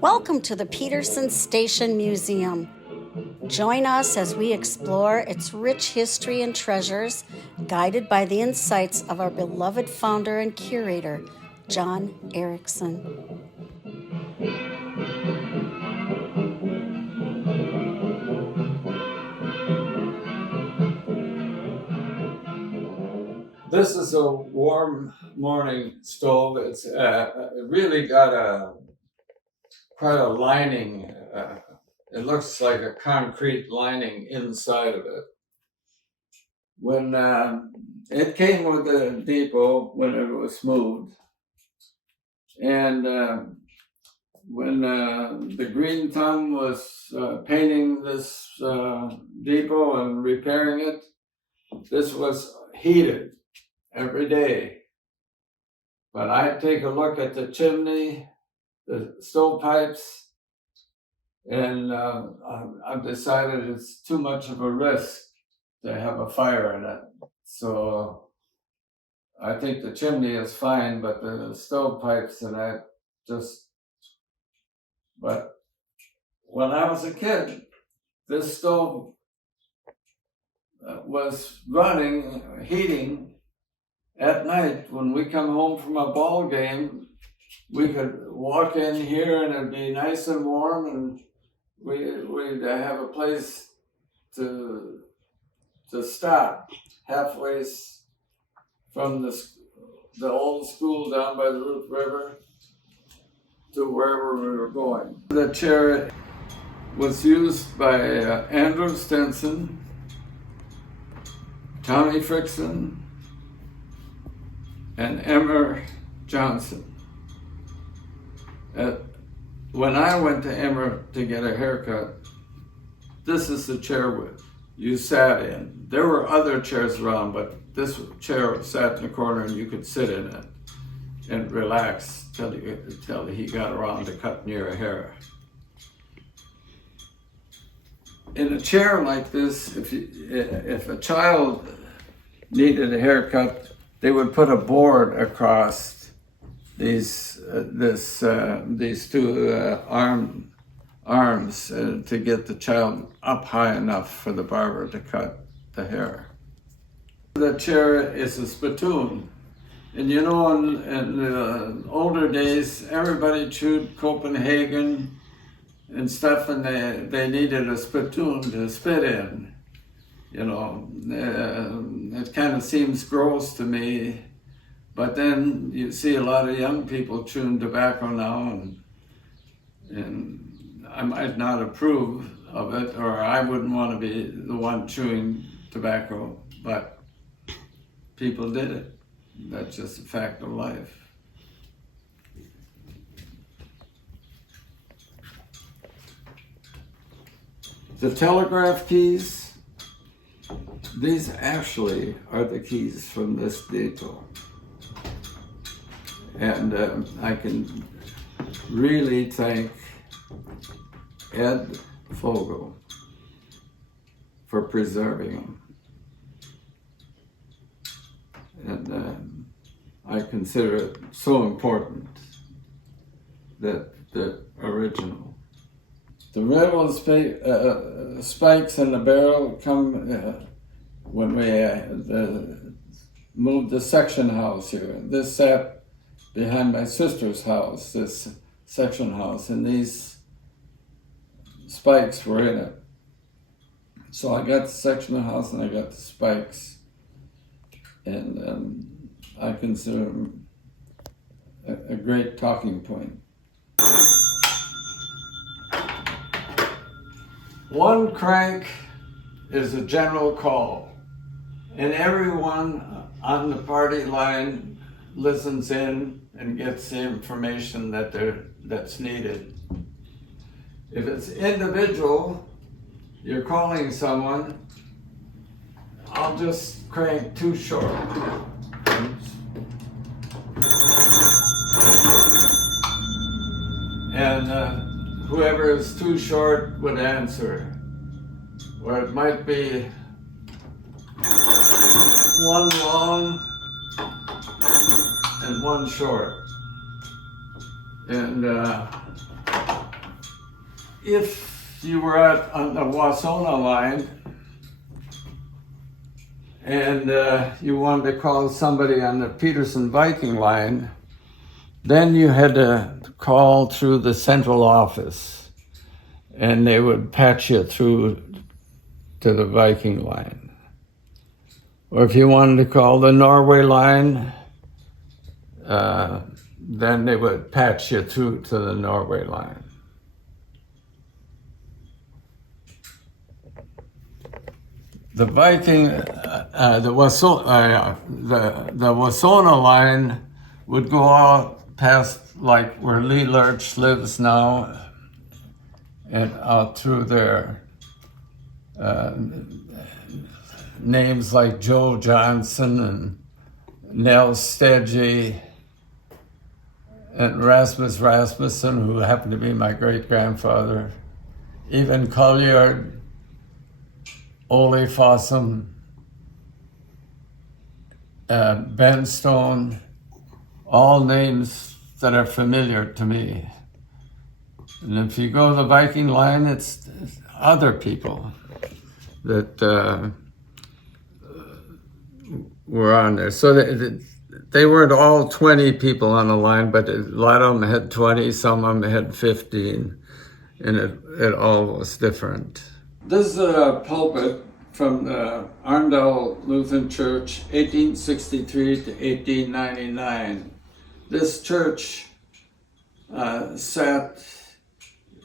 Welcome to the Peterson Station Museum. Join us as we explore its rich history and treasures, guided by the insights of our beloved founder and curator, John Erickson. This is a warm morning stove. It's really got quite a lining. It looks like a concrete lining inside of it. When it came with the depot when it was moved, and when the Green Thumb was painting this depot and repairing it, this was heated every day. But I take a look at the chimney, the stovepipes, and I've decided it's too much of a risk to have a fire in it. So I think the chimney is fine, but the stovepipes and that but when I was a kid, this stove was running, heating at night. When we come home from a ball game, we could walk in here and it'd be nice and warm, and we'd have a place to stop halfway from the old school down by the Root River to wherever we were going. The chair was used by Andrew Stinson, Tommy Frickson, and Emmer Johnson. When I went to Emmer to get a haircut, this is the chair you sat in. There were other chairs around, but this chair sat in the corner and you could sit in it and relax till he got around to cutting your hair. In a chair like this, if a child needed a haircut, they would put a board across these two arms to get the child up high enough for the barber to cut the hair. The chair is a spittoon. And you know, in the older days, everybody chewed Copenhagen and stuff, and they needed a spittoon to spit in. You know, it kind of seems gross to me, but then you see a lot of young people chewing tobacco now, and I might not approve of it, or I wouldn't want to be the one chewing tobacco, but people did it. That's just a fact of life. The telegraph keys, these actually are the keys from this depot. And I can really thank Ed Fogel for preserving them. And I consider it so important that the original. The railroad spikes in the barrel come when we moved the section house here. This sat behind my sister's house, this section house, and these spikes were in it. So I got the section house and I got the spikes, and I consider them a great talking point. One crank is a general call, and everyone on the party line listens in and gets the information that's needed. If it's individual, you're calling someone, I'll just crank too short. And whoever is too short would answer. Or it might be one long and one short. And if you were on the Wasona line and you wanted to call somebody on the Peterson Viking line, then you had to call through the central office and they would patch you through to the Viking line. Or if you wanted to call the Norway line, then they would patch you through to the Norway line. The Viking, the Wasona line would go out past like where Lee Lurch lives now, and out through there. Names like Joe Johnson and Nell Stedgy and Rasmus Rasmussen, who happened to be my great-grandfather, even Colliard, Ole Fossum, Ben Stone, all names that are familiar to me. And if you go to the Viking line, it's other people that were on there. So they weren't all 20 people on the line, but a lot of them had 20, some of them had 15, and it all was different. This is a pulpit from the Arndal Lutheran Church, 1863 to 1899. This church sat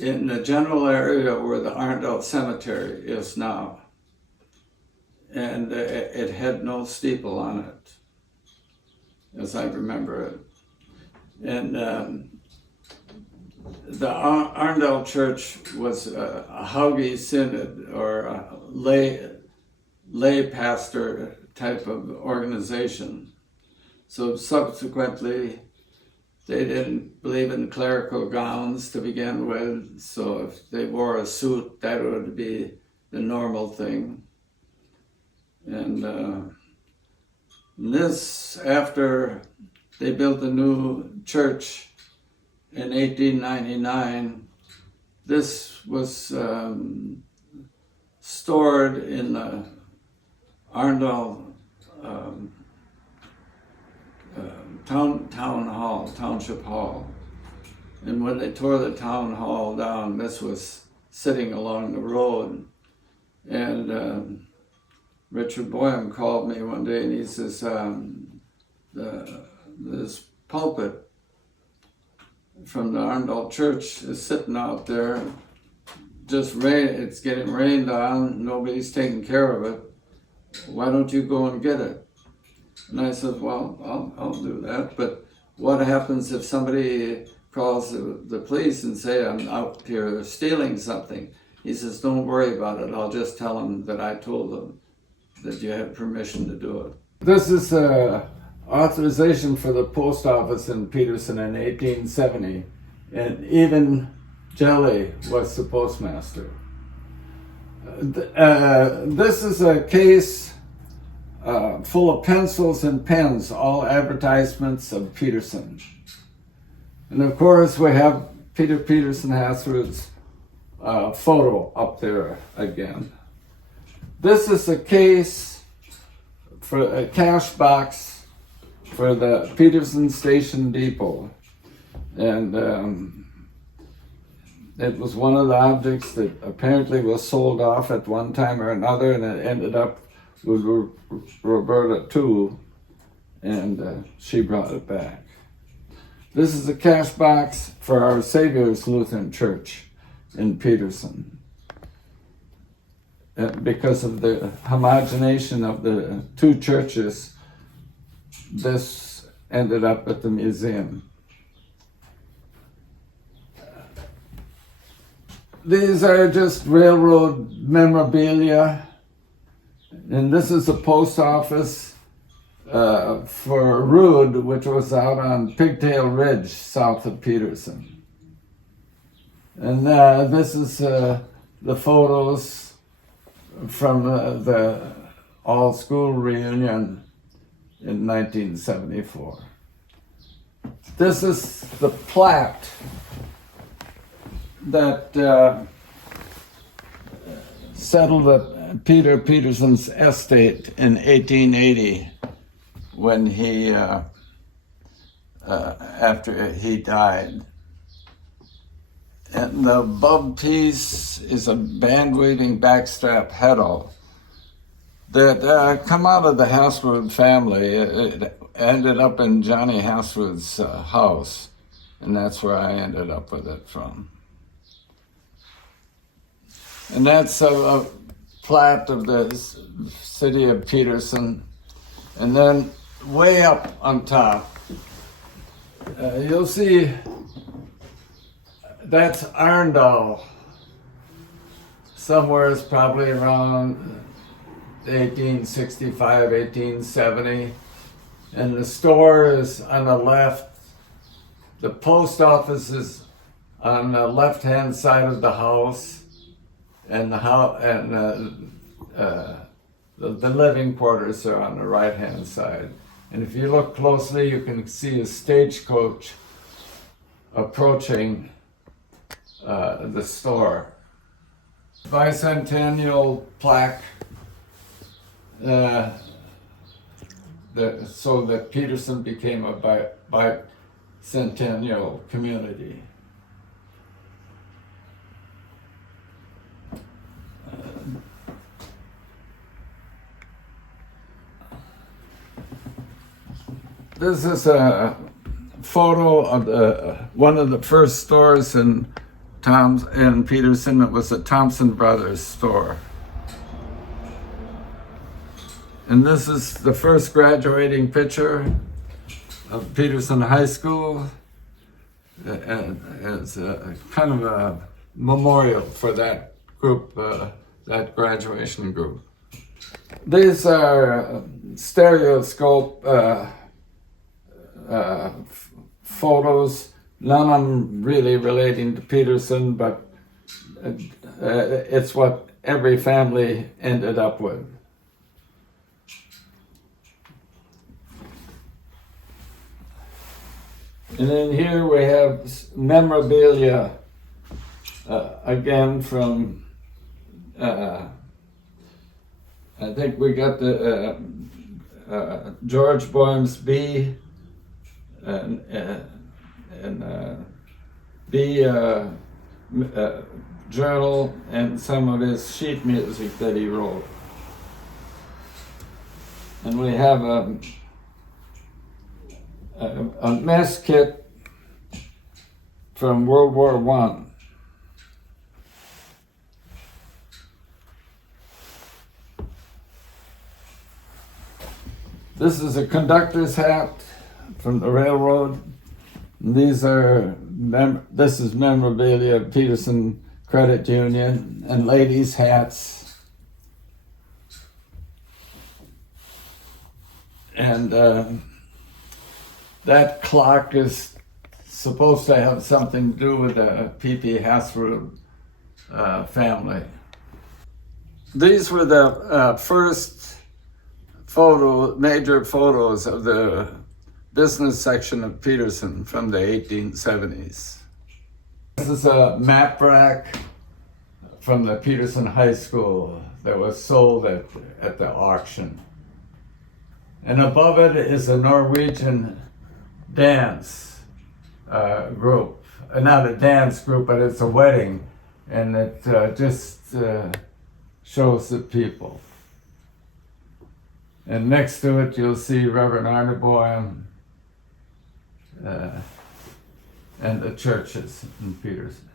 in the general area where the Arndal Cemetery is now. And it had no steeple on it, as I remember it. And the Arndal Church was a Haughey Synod, or a lay pastor type of organization. So subsequently, they didn't believe in clerical gowns to begin with, so if they wore a suit, that would be the normal thing. And this, after they built a new church in 1899, this was stored in the Arndal Township Hall. And when they tore the town hall down, this was sitting along the road. And Richard Boyum called me one day and he says, this pulpit from the Arndal Church is sitting out there, it's getting rained on, nobody's taking care of it. Why don't you go and get it? And I said, well, I'll do that, but what happens if somebody calls the police and say I'm out here stealing something? He says, don't worry about it, I'll just tell them that I told them that you had permission to do it. This is authorization for the post office in Peterson in 1870, and even Jelly was the postmaster. This is a case full of pencils and pens, all advertisements of Peterson. And of course we have Peter Peterson Hasrud's photo up there again. This is a case for a cash box for the Peterson Station Depot. And it was one of the objects that apparently was sold off at one time or another, and it ended up with Roberta too, and she brought it back. This is a cash box for Our Savior's Lutheran Church in Peterson. Because of the homogenation of the two churches, this ended up at the museum. These are just railroad memorabilia, and this is the post office for Rood, which was out on Pigtail Ridge, south of Peterson. And this is the photos from all-school reunion in 1974. This is the plaque that settled Peter Peterson's estate in 1880 when he, after he died. And the above piece is a band-weaving backstrap heddle that come out of the Haswood family. It ended up in Johnny Haswood's house, and that's where I ended up with it from. And that's a plat of the city of Peterson. And then way up on top, you'll see that's Arndal. Somewhere is probably around 1865, 1870. And the store is on the left. The post office is on the left-hand side of the house, and the living quarters are on the right-hand side. And if you look closely, you can see a stagecoach approaching the store. Bicentennial plaque, so that Peterson became a bicentennial community. This is a photo of one of the first stores in Peterson. It was a Thompson Brothers store. And this is the first graduating picture of Peterson High School. And it's kind of a memorial for that group, that graduation group. These are stereoscope photos, none of them really relating to Peterson, but it's what every family ended up with. And then here we have memorabilia, again from, I think we got the George Boymsby and B journal and some of his sheet music that he wrote. And we have a mess kit from World War I. This is a conductor's hat from the railroad. These are this is memorabilia of Peterson Credit Union and ladies' hats. And that clock is supposed to have something to do with the P.P. Haswood family. These were the first major photos of the business section of Peterson from the 1870s. This is a map rack from the Peterson High School that was sold at the auction. And above it is a Norwegian dance group. Not a dance group, but it's a wedding. And it just shows the people. And next to it, you'll see Reverend Arneboym and the churches in Peterson,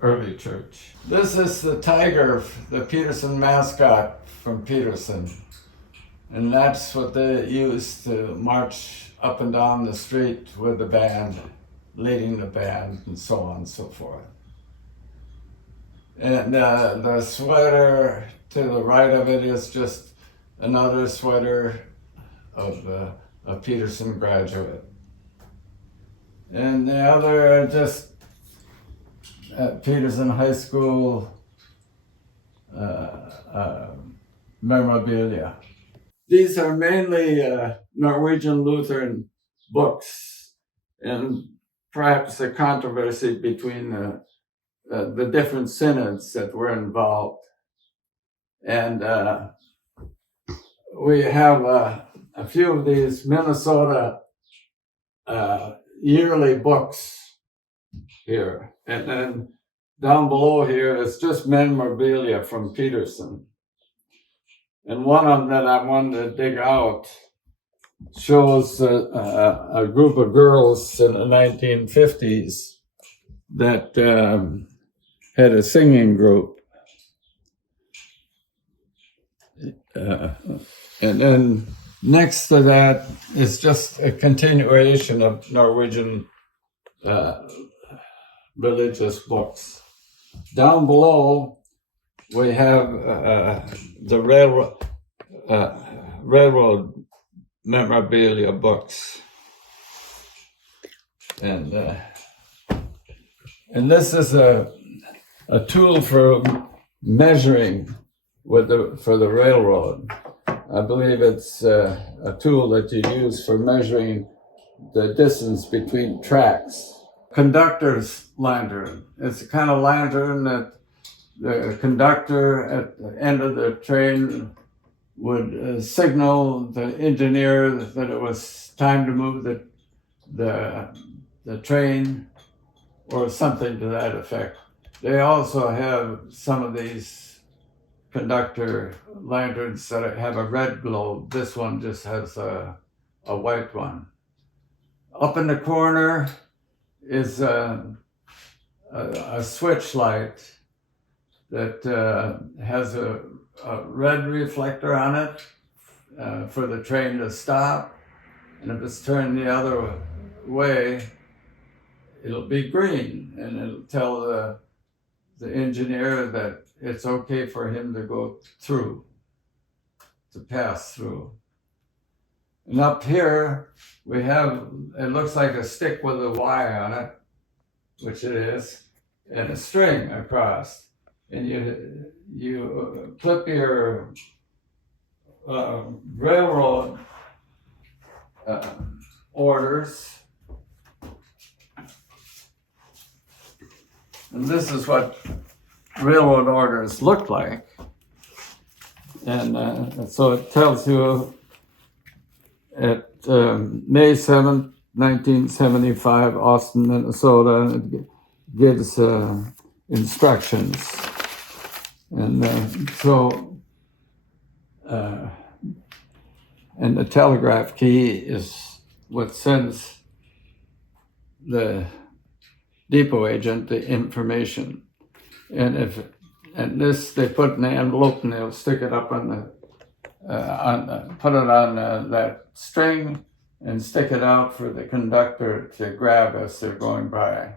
early church. This is the tiger, the Peterson mascot from Peterson. And that's what they used to march up and down the street with the band, leading the band, and so on and so forth. And the sweater to the right of it is just another sweater of a Peterson graduate. And the other just Peterson High School memorabilia. These are mainly Norwegian Lutheran books, and perhaps a controversy between the different synods that were involved. And we have a few of these Minnesota yearly books here. And then down below here is just memorabilia from Peterson. And one of them that I wanted to dig out shows a group of girls in the 1950s that had a singing group. And then next to that is just a continuation of Norwegian religious books. Down below, we have the railroad memorabilia books. And this is a tool for measuring for the railroad. I believe it's a tool that you use for measuring the distance between tracks. Conductor's lantern. It's a kind of lantern that the conductor at the end of the train would signal the engineer that it was time to move the train, or something to that effect. They also have some of these conductor lanterns that have a red globe. This one just has a white one. Up in the corner is a switch light that has a red reflector on it for the train to stop. And if it's turned the other way, it'll be green, and it'll tell the engineer that it's okay for him to go through, to pass through. And up here, we have, it looks like a stick with a Y on it, which it is, and a string across. And you clip your railroad orders. And this is what railroad orders look like. And so it tells you at May 7th, 1975, Austin, Minnesota, and it gives instructions. And and the telegraph key is what sends the depot agent the information. And this they put in the envelope, and they'll stick it up on put it on that string and stick it out for the conductor to grab as they're going by.